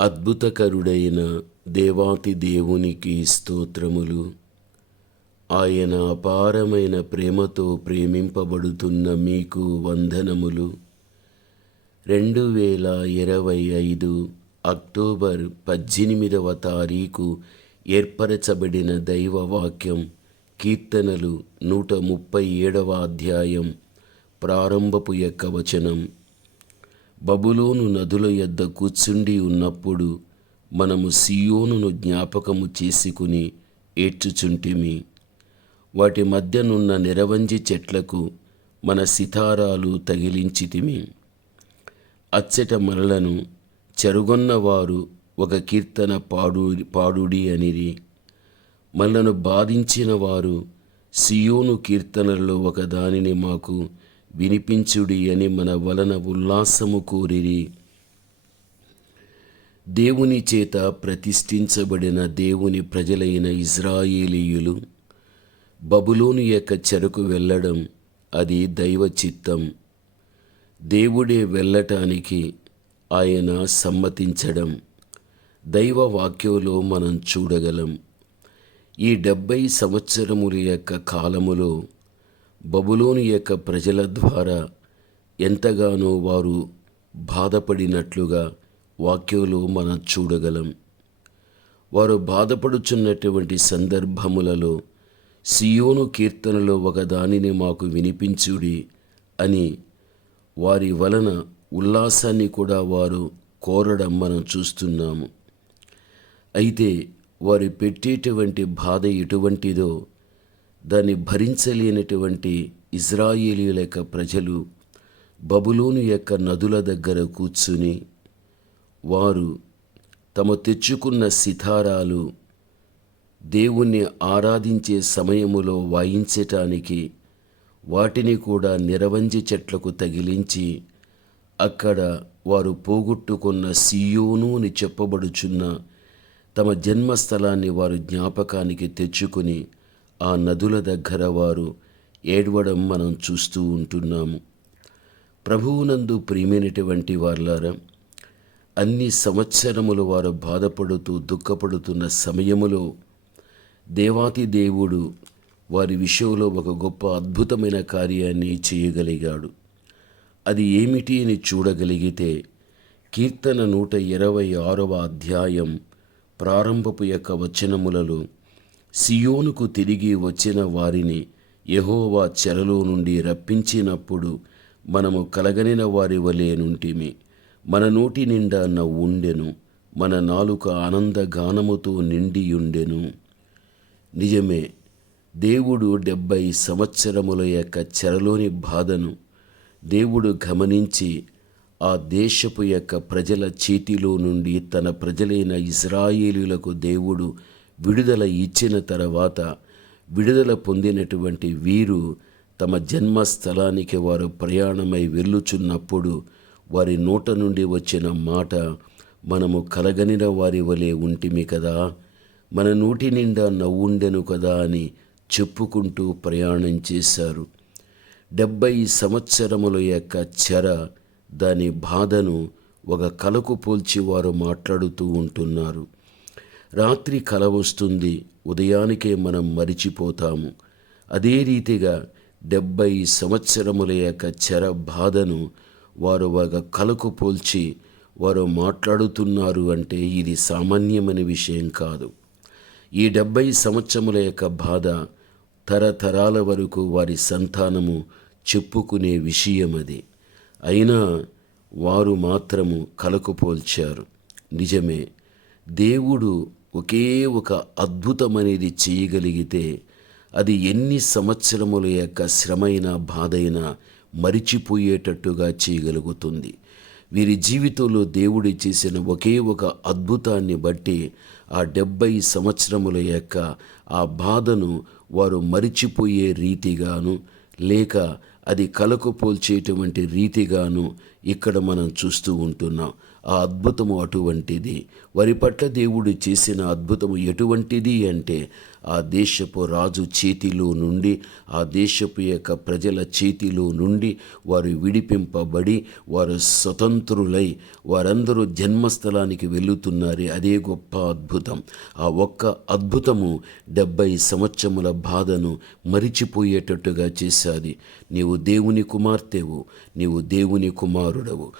అద్భుతకరుడైన దేవాతి దేవునికి స్తోత్రములు. ఆయన అపారమైన ప్రేమతో ప్రేమింపబడుతున్న మీకు వందనములు. రెండు వేల ఇరవై ఐదు అక్టోబర్ పద్దెనిమిదవ తారీఖు ఏర్పరచబడిన దైవవాక్యం కీర్తనలు నూట ముప్పై ఏడవ అధ్యాయం ప్రారంభపు యొక్క వచనం. బబులోను నదుల యొద్ద కూర్చుండి ఉన్నప్పుడు మనము సియోనును జ్ఞాపకము చేసుకుని ఏడ్చుచుంటిమి. వాటి మధ్యనున్న నిరవంజి చెట్లకు మన సితారాలు తగిలించితిమి. అచ్చట మనలను చెరుగొన్నవారు ఒక కీర్తన పాడు పాడుడి అనిరి. మనలను బాధించిన వారు సియోను కీర్తనల్లో ఒకదానిని మాకు వినిపించుడి అని మన వలన ఉల్లాసము కోరిరి. దేవుని చేత ప్రతిష్ఠించబడిన దేవుని ప్రజలైన ఇజ్రాయేలీయులు బబులోని యొక్క చెరకు వెళ్ళడం అది దైవ చిత్తం. దేవుడే వెళ్ళటానికి ఆయన సమ్మతించడం దైవ వాక్యంలో మనం చూడగలం. ఈ డెబ్భై సంవత్సరముల యొక్క కాలములో బబులోని యొక్క ప్రజల ద్వారా ఎంతగానో వారు బాధపడినట్లుగా వాక్యంలో మనం చూడగలం. వారు బాధపడుచున్నటువంటి సందర్భములలో సియోను కీర్తనలో ఒకదానిని మాకు వినిపించుడి అని వారి వలన ఉల్లాసాన్ని కూడా వారు కోరడం మనం చూస్తున్నాము. అయితే వారు పెట్టేటువంటి బాధ ఎటువంటిదో దాన్ని భరించలేనటువంటి ఇజ్రాయేలీల యొక్క ప్రజలు బబులోను యొక్క నదుల దగ్గర కూర్చుని వారు తమ తెచ్చుకున్న సితారాలు దేవుణ్ణి ఆరాధించే సమయములో వాయించటానికి వాటిని కూడా నిరవంజి చెట్లకు తగిలించి అక్కడ వారు పోగొట్టుకున్న సియోను అని చెప్పబడుచున్న తమ జన్మస్థలాన్ని వారు జ్ఞాపకానికి తెచ్చుకుని ఆ నదుల దగ్గర వారు ఏడవడం మనం చూస్తూ ఉంటున్నాము. ప్రభువునందు ప్రియమైనటువంటి వార్లారా అన్ని సంవత్సరములు వారు బాధపడుతూ దుఃఖపడుతున్న సమయములో దేవాతి దేవుడు వారి విషయంలో ఒక గొప్ప అద్భుతమైన కార్యాన్ని చేయగలిగాడు. అది ఏమిటి అని చూడగలిగితే కీర్తన నూట ఇరవై ఆరవ అధ్యాయం ప్రారంభపు యొక్క వచనములలో సియోనుకు తిరిగి వచ్చిన వారిని యహోవా చెరలో నుండి రప్పించినప్పుడు మనము కలగనిన వారి వలె నుంటిమి. మన నోటి నిండా నవ్వుండెను మన నాలుక ఆనందగానముతో నిండియుండెను. నిజమే దేవుడు డెబ్భై సంవత్సరముల యొక్క చెరలోని బాధను దేవుడు గమనించి ఆ దేశపు యొక్క ప్రజల చేతిలో నుండి తన ప్రజలైన ఇజ్రాయేలీలకు దేవుడు విడుదల ఇచ్చిన తర్వాత విడుదల పొందినటువంటి వీరు తమ జన్మస్థలానికి వారు ప్రయాణమై వెళ్ళుచున్నప్పుడు వారి నోట నుండి వచ్చిన మాట మనము కలగనిన వారి వలె ఉంటిమి కదా? మన నోటి నిండా నవ్వుండెను కదా అని చెప్పుకుంటూ ప్రయాణం చేశారు. డెబ్భై సంవత్సరముల యొక్క చెర దాని బాధను ఒక కలకు పోల్చి వారు మాట్లాడుతూ ఉంటున్నారు. రాత్రి కల వస్తుంది ఉదయానికే మనం మరిచిపోతాము అదే రీతిగా డెబ్భై సంవత్సరముల యొక్క చెర బాధను వారు ఒక కలకు పోల్చి వారు మాట్లాడుతున్నారు అంటే ఇది సామాన్యమైన విషయం కాదు. ఈ డెబ్బై సంవత్సరముల యొక్క బాధ తరతరాల వరకు వారి సంతానము చెప్పుకునే విషయం అది. అయినా వారు మాత్రము కలకు పోల్చారు. నిజమే దేవుడు ఒకే ఒక అద్భుతమనేది చేయగలిగితే అది ఎన్ని సంవత్సరముల యొక్క శ్రమైన బాధైనా మరిచిపోయేటట్టుగా చేయగలుగుతుంది. వీరి జీవితంలో దేవుడు చేసిన ఒకే ఒక అద్భుతాన్ని బట్టి ఆ డెబ్భై సంవత్సరముల యొక్క ఆ బాధను వారు మరిచిపోయే రీతిగాను లేక అది కలకు పోల్చేటువంటి రీతిగాను ఇక్కడ మనం చూస్తూ ఉంటున్నాం. ఆ అద్భుతము అటువంటిది. వారి పట్ల దేవుడు చేసిన అద్భుతము ఎటువంటిది అంటే ఆ దేశపు రాజు చేతిలో నుండి ఆ దేశపు యొక్క ప్రజల చేతిలో నుండి వారు విడిపింపబడి వారు స్వతంత్రులై వారందరూ జన్మస్థలానికి వెళుతున్నారు అదే గొప్ప అద్భుతం. ఆ ఒక్క అద్భుతము డెబ్బై సంవత్సరముల బాధను మరిచిపోయేటట్టుగా చేశాది. నీవు దేవుని కుమార్తెవు. నీవు దేవుని కుమారుడవు.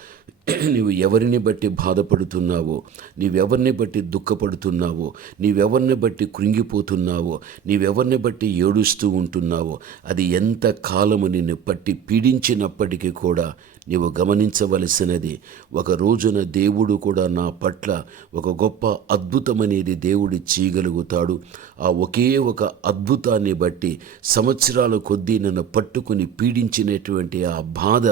నీవు ఎవరిని బట్టి బాధపడుతున్నావో నీవెవరిని బట్టి దుఃఖపడుతున్నావో నీవెవరిని బట్టి కృంగిపోతున్నావో నీవెవరిని బట్టి ఏడుస్తూ ఉంటున్నావో అది ఎంత కాలము నిన్ను పట్టి పీడించినప్పటికీ కూడా నీవు గమనించవలసినది ఒక రోజున దేవుడు కూడా నా పట్ల ఒక గొప్ప అద్భుతమనేది దేవుడు చేయగలుగుతాడు ఆ ఒకే ఒక అద్భుతాన్ని బట్టి సంవత్సరాల కొద్దీ నన్ను పట్టుకుని పీడించినటువంటి ఆ బాధ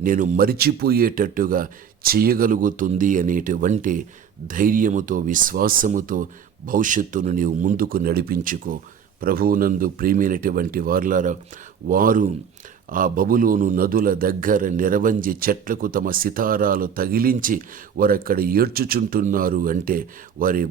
నేను మరిచిపోయేటట్టుగా చేయగలుగుతుంది అనేటువంటి ధైర్యముతో విశ్వాసముతో భవిష్యత్తును నీవు ముందుకు నడిపించుకో. ప్రభువునందు ప్రేమైనటువంటి వార్లారా వారు ఆ బబులోను నదుల దగ్గర నిరవంజి చెట్లకు తమ సితారాలు తగిలించి వారక్కడ ఏడ్చుచుంటున్నారు అంటే వారి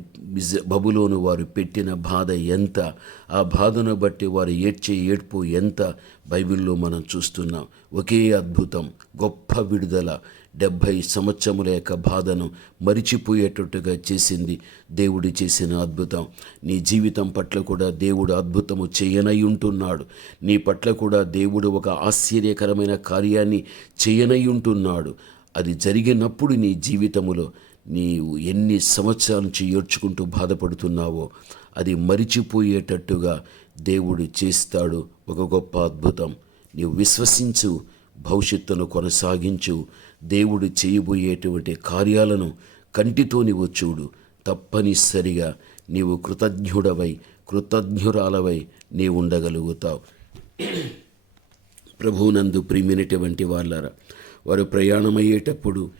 బబులోను వారు పెట్టిన బాధ ఎంత? ఆ బాధను బట్టి వారు ఏడ్చే ఏడ్పు ఎంత? బైబిల్లో మనం చూస్తున్నాం. ఒకే అద్భుతం గొప్ప విడుదల. డెబ్భై సంవత్సరముల యొక్క బాధను మరిచిపోయేటట్టుగా చేసింది దేవుడు చేసిన అద్భుతం. నీ జీవితం పట్ల కూడా దేవుడు అద్భుతము చేయనై ఉంటున్నాడు నీ పట్ల కూడా దేవుడు ఒక ఆశ్చర్యకరమైన కార్యాన్ని చేయనై ఉంటున్నాడు అది జరిగినప్పుడు నీ జీవితములో నీవు ఎన్ని సంవత్సరాల నుంచి ఏడ్చుకుంటూ బాధపడుతున్నావో అది మరిచిపోయేటట్టుగా దేవుడు చేస్తాడు. ఒక గొప్ప అద్భుతం. నీవు విశ్వసించు భవిష్యత్తును కొనసాగించు దేవుడు చేయబోయేటువంటి కార్యాలను కంటితో నీవు చూడు. తప్పనిసరిగా నీవు కృతజ్ఞుడవై కృతజ్ఞురాలవై నీ ఉండగలుగుతావు. ప్రభువునందు ప్రియమైనటువంటి వాళ్ళారా వారు ప్రయాణమయ్యేటప్పుడు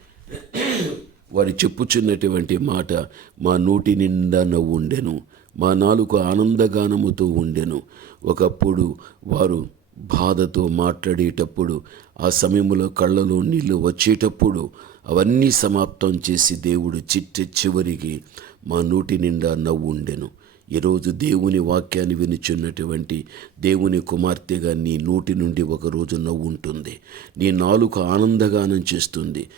వారు చెప్పుచున్నటువంటి మాట మా నోటి నిండా నవ్వు ఉండెను మా నాలుక ఆనందగానముతో ఉండెను. ఒకప్పుడు వారు బాధతో మాట్లాడేటప్పుడు ఆ సమయంలో కళ్ళలో నీళ్ళు వచ్చేటప్పుడు అవన్నీ సమాప్తం చేసి దేవుడు చిట్ట చివరికి మా నోటి నిండా నవ్వు ఉండెను. ఈరోజు దేవుని వాక్యాన్ని వినిచున్నటువంటి దేవుని కుమార్తెగా నీ నోటి నుండి ఒకరోజు నవ్వు ఉంటుంది. నీ నాలుక ఆనందగానం చేస్తుంది.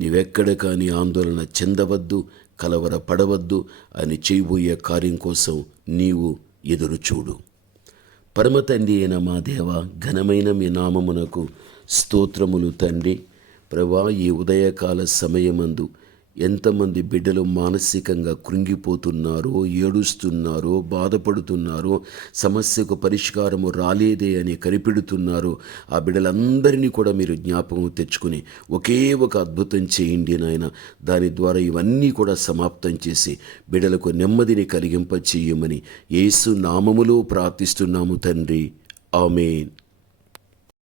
నీవెక్కడ కానీ ఆందోళన చెందవద్దు కలవర పడవద్దు అని చేయబోయే కార్యం కోసం నీవు ఎదురు చూడు పరమ తండ్రి అయిన మా దేవ ఘనమైన మీ నామమునకు స్తోత్రములు తండ్రి. ప్రభా ఈ ఉదయకాల సమయమందు ఎంతమంది బిడ్డలు మానసికంగా కృంగిపోతున్నారో ఏడుస్తున్నారో బాధపడుతున్నారో సమస్యకు పరిష్కారము రాలేదే అని కనిపెడుతున్నారో ఆ బిడ్డలందరినీ కూడా మీరు జ్ఞాపకం తెచ్చుకుని ఒకే ఒక అద్భుతం చేయండి నాయన. దాని ద్వారా ఇవన్నీ కూడా సమాప్తం చేసి బిడ్డలకు నెమ్మదిని కలిగింప చేయమని యేసు నామములో ప్రార్థిస్తున్నాము తండ్రి. ఆమెన్.